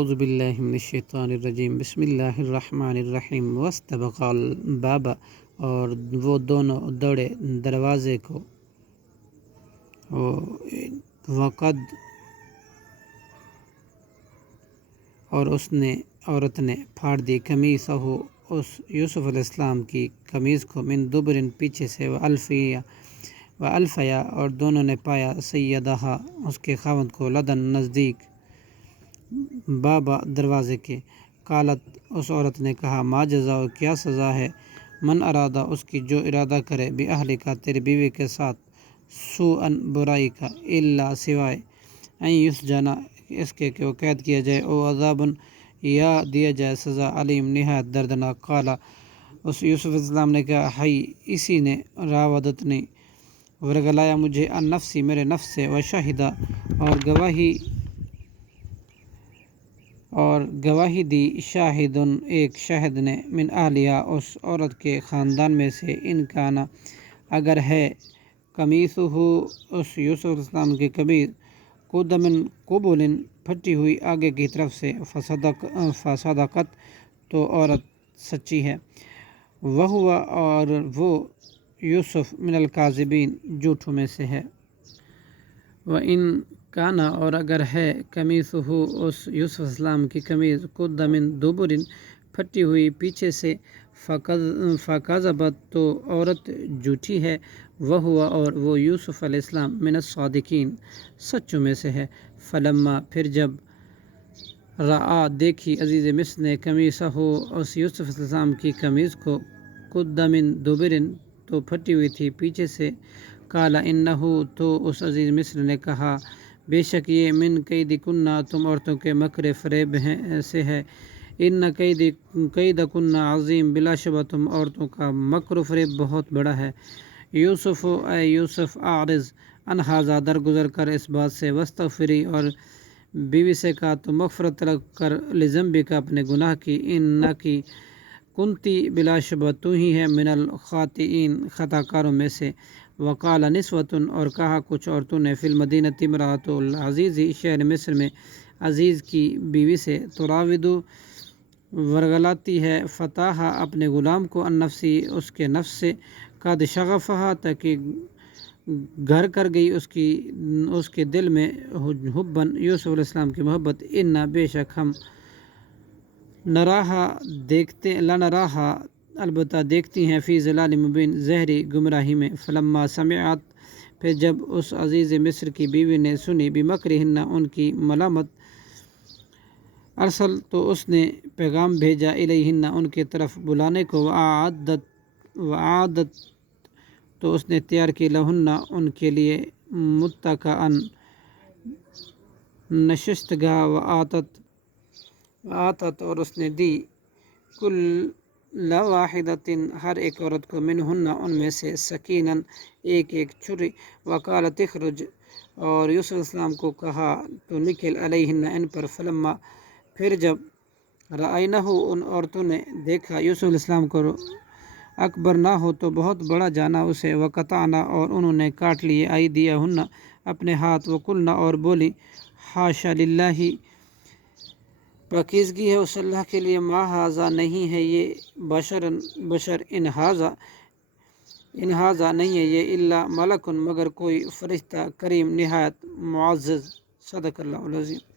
اعوذ باللہ من الشیطان الرجیم بسم اللہ الرحمن الرحیم واستبق الباب، اور وہ دونوں دوڑے دروازے کو، وقد اور اس نے عورت نے پھاڑ دی قمیصہ اس یوسف علیہ السلام کی قمیض کو، من دبر پیچھے سے، والفیا اور دونوں نے پایا، سیدہا اس کے خاوند کو، لدن نزدیک، بابا دروازے کے۔ قالت اس عورت نے کہا، ما جزاؤ کیا سزا ہے، من ارادہ اس کی جو ارادہ کرے، باہلکا تیری بیوی کے ساتھ، سوءً برائی کا، الا سوائے، ان یسجنا اس کے کہ وہ قید کیا جائے، او عذابن یا دیا جائے سزا، علیم نہایت دردناک۔ قالا اس یوسف علیہ السلام نے کہا، ہی اسی نے، راودتنی ورگلایا مجھے، ان نفسی میرے نفس سے، وشہدہ اور گواہی دی، شاہدن ایک شاہد نے، من اہلیہ اس عورت کے خاندان میں سے، ان کانا اگر ہے، قمیصہ اس یوسف علیہ السلام کی قمیض، قد من قبل پھٹی ہوئی آگے کی طرف سے، فصدقت تو عورت سچی ہے، وہو اور وہ یوسف من الکاذبین جھوٹوں میں سے ہے، وَإِن کانا اور اگر ہے، قمیصہ اس یوسف علیہ السلام کی قمیض، قد من دبر پھٹی ہوئی پیچھے سے، فکذبت تو عورت جھوٹی ہے، وہو اور وہ یوسف علیہ السلام من الصادقین سچوں میں سے ہے، فلما پھر جب رآ دیکھی عزیز مصر نے، قمیصہ اس یوسف علیہ السلام کی قمیض کو، قد من دبر تو پھٹی ہوئی تھی پیچھے سے، قال انہ تو اس عزیز مصر نے کہا، بے شک یہ، من قیدکنہ تم عورتوں کے مکر فریب سے ہے، ان قیدکنہ عظیم بلا شبہ تم عورتوں کا مکر و فریب بہت بڑا ہے، یوسف اے یوسف، اعرض عن ھذا درگزر کر اس بات سے، واستغفری اور بیوی سے کہا تو مغفرت طلب کر، لذنبک اپنے گناہ کی، انکی کنتی بلا شبہ تو ہی ہے، من الخاطئین خطا کاروں میں سے، وقال نسوۃ اور کہا کچھ عورتوں نے، فی المدینۃ امرأۃ العزیز شہر مصر میں عزیز کی بیوی سے، تراود ورگلاتی ہے، فتاحا اپنے غلام کو، ان نفسی اس کے نفس سے، قد شغفہا تاکہ گھر کر گئی اس کے دل میں، حباً یوسف علیہ السلام کی محبت، انا بے شک ہم، لنراہا البتہ دیکھتی ہیں، فی ضلال مبین ظاہری گمراہی میں، فلما سمعت پھر جب اس عزیز مصر کی بیوی نے سنی، بمکرہن ان کی ملامت، ارسل تو اس نے پیغام بھیجا، الیہن ان کی طرف بلانے کو، وعادت تو اس نے تیار کی، لہن ان کے لیے، متکئن نشست گاہ، وآتت اور اس نے دی، کل واحدۃ ہر ایک عورت کو، منہن ان میں سے، سکیناً ایک چھری، وقالت اخرج اور یوسف علیہ السلام کو کہا تو نکل، علیہن ان پر، فلما پھر جب رأینہ ان عورتوں نے دیکھا یوسف علیہ السلام کو، اکبر نہ ہو تو بہت بڑا جانا اسے، وقطعنا اور انہوں نے کاٹ لیے، ایدیہن اپنے ہاتھ، وقلنا اور بولی، حاشا للہ پاکیزگی ہے اس اللہ کے لیے، ما ھذا نہیں ہے یہ، بشر ان ھذا نہیں ہے یہ، الا ملک مگر کوئی فرشتہ، کریم نہایت معزز، صدق اللہ العظیم۔